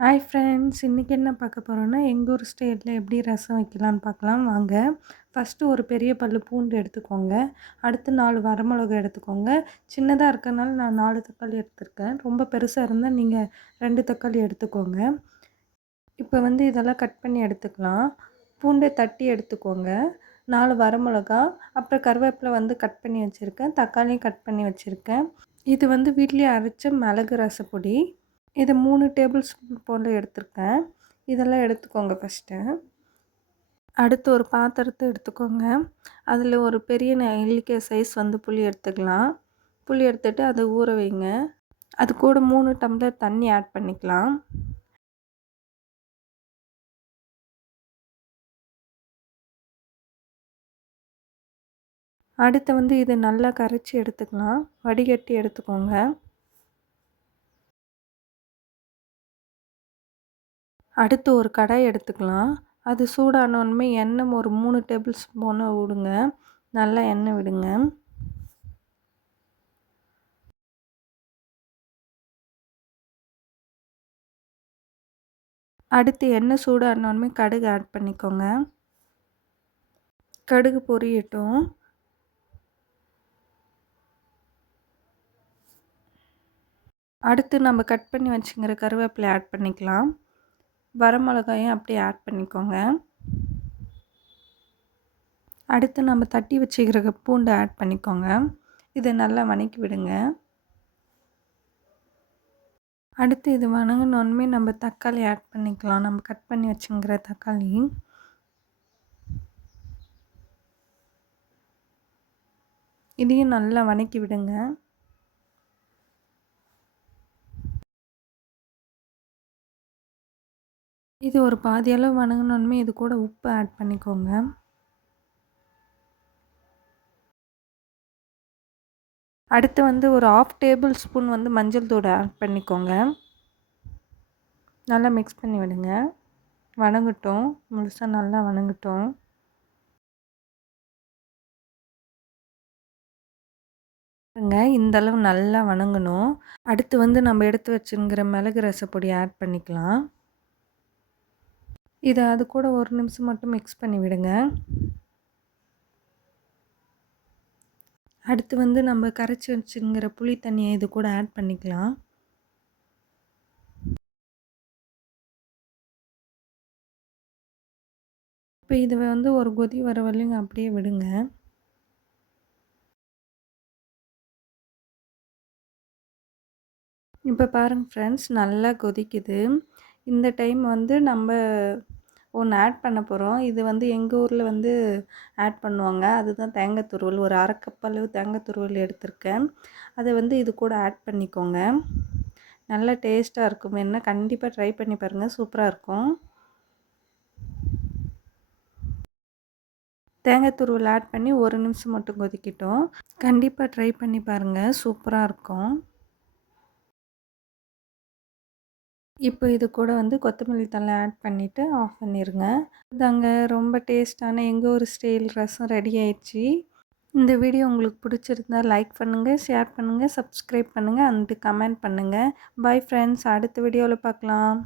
Hi friends! இன்றைக்கி என்ன பார்க்க போகிறோன்னா, எங்கள் ஊர் ஸ்டைலில் எப்படி ரசம் வைக்கலான்னு பார்க்கலாம் வாங்க. ஃபஸ்ட்டு ஒரு பெரிய பல்லு பூண்டு எடுத்துக்கோங்க. அடுத்து 4 வரமிளகா எடுத்துக்கோங்க. சின்னதாக இருக்கறனால நான் 4 தக்காளி எடுத்திருக்கேன். ரொம்ப பெருசாக இருந்தால் நீங்கள் 2 தக்காளி எடுத்துக்கோங்க. இப்போ வந்து இதெல்லாம் கட் பண்ணி எடுத்துக்கலாம். பூண்டை தட்டி எடுத்துக்கோங்க. 4 வரமிளகா, அப்புறம் கருவேப்பிலை வந்து கட் பண்ணி வச்சுருக்கேன். தக்காளியும் கட் பண்ணி வச்சுருக்கேன். இது வந்து வீட்லேயே அரைச்ச மிளகு ரசப்பொடி. இது 3 டேபிள் ஸ்பூன் போல் எடுத்திருக்கேன். இதெல்லாம் எடுத்துக்கோங்க ஃபஸ்ட்டு. அடுத்து ஒரு பாத்திரத்தை எடுத்துக்கோங்க. அதில் ஒரு பெரிய நெல்லிக்காய் சைஸ் வந்து புளி எடுத்துக்கலாம். புளி எடுத்துட்டு அதை ஊற வைங்க. அது கூட 3 டம்ளர் தண்ணி ஆட் பண்ணிக்கலாம். அடுத்து வந்து இதை நல்லா கரைச்சி எடுத்துக்கலாம். வடிகட்டி எடுத்துக்கோங்க. அடுத்து ஒரு கடாய் எடுத்துக்கலாம். அது சூடானோன்மே எண்ணெய் ஒரு 3 டேபிள் ஸ்பூனை விடுங்க. நல்லா எண்ணெய் விடுங்க. அடுத்து எண்ணெய் சூடானோன்மே கடுகு ஆட் பண்ணிக்கோங்க. கடுகு பொரியட்டும். அடுத்து நம்ம கட் பண்ணி வச்சுக்கிற கருவேப்பிலை ஆட் பண்ணிக்கலாம். வரமிளகாயும் அப்படியே ஆட் பண்ணிக்கோங்க. அடுத்து நம்ம தட்டி வச்சுக்கிற பூண்டை ஆட் பண்ணிக்கோங்க. இதை நல்லா வதக்கி விடுங்க. அடுத்து இது வதங்கினோன்மே நம்ம தக்காளி ஆட் பண்ணிக்கலாம். நம்ம கட் பண்ணி வச்சுக்கிற தக்காளி. இதையும் நல்லா வதக்கி விடுங்க. இது ஒரு பாதி அளவு வதங்கினோன்மே இது கூட உப்பு ஆட் பண்ணிக்கோங்க. அடுத்து வந்து ஒரு 1/2 டேபிள் ஸ்பூன் வந்து மஞ்சள் தூள் ஆட் பண்ணிக்கோங்க. நல்லா மிக்ஸ் பண்ணி விடுங்க. வதங்கட்டும். முழுசாக நல்லா வதங்கட்டும். இந்த அளவு நல்லா வதங்கணும். அடுத்து வந்து நம்ம எடுத்து வச்சுங்கிற மிளகு ரசப்பொடி ஆட் பண்ணிக்கலாம். இதை அது கூட ஒரு நிமிஷம் மட்டும் மிக்ஸ் பண்ணி விடுங்க. அடுத்து வந்து நம்ம கரைச்சி வச்சுங்கிற புளி தண்ணியை இது கூட ஆட் பண்ணிக்கலாம். இப்போ இதை வந்து ஒரு கொதி வர வரையும் அப்படியே விடுங்க. இப்போ பாருங்கள் ஃப்ரெண்ட்ஸ், நல்லா கொதிக்குது. இந்த டைம் வந்து நம்ம ஒன்று ஆட் பண்ண போகிறோம். இது வந்து எங்கள் ஊரில் வந்து ஆட் பண்ணுவாங்க. அதுதான் தேங்காய் துருவல். ஒரு 1/2 கப் அளவு தேங்காய் துருவல் எடுத்திருக்கேன். அதை வந்து இது கூட ஆட் பண்ணிக்கோங்க. நல்லா டேஸ்ட்டாக இருக்கும். வேணுனா கண்டிப்பாக ட்ரை பண்ணி பாருங்கள். சூப்பராக இருக்கும். தேங்காய் துருவல் ஆட் பண்ணி ஒரு நிமிஷம் மட்டும் கொதிக்கட்டும். கண்டிப்பாக ட்ரை பண்ணி பாருங்கள். சூப்பராக இருக்கும். இப்போ இது கூட வந்து கொத்தமல்லி தழை ஆட் பண்ணிவிட்டு ஆஃப் பண்ணிடுங்க. இதாங்க ரொம்ப டேஸ்ட்டான எங்கள் ஊர் ஸ்டைல் ரசம் ரெடி ஆயிடுச்சு. இந்த வீடியோ உங்களுக்கு பிடிச்சிருந்தா லைக் பண்ணுங்கள், ஷேர் பண்ணுங்கள், சப்ஸ்கிரைப் பண்ணுங்கள் அண்ட் கமெண்ட் பண்ணுங்கள். பை ஃப்ரெண்ட்ஸ், அடுத்த வீடியோவில் பார்க்கலாம்.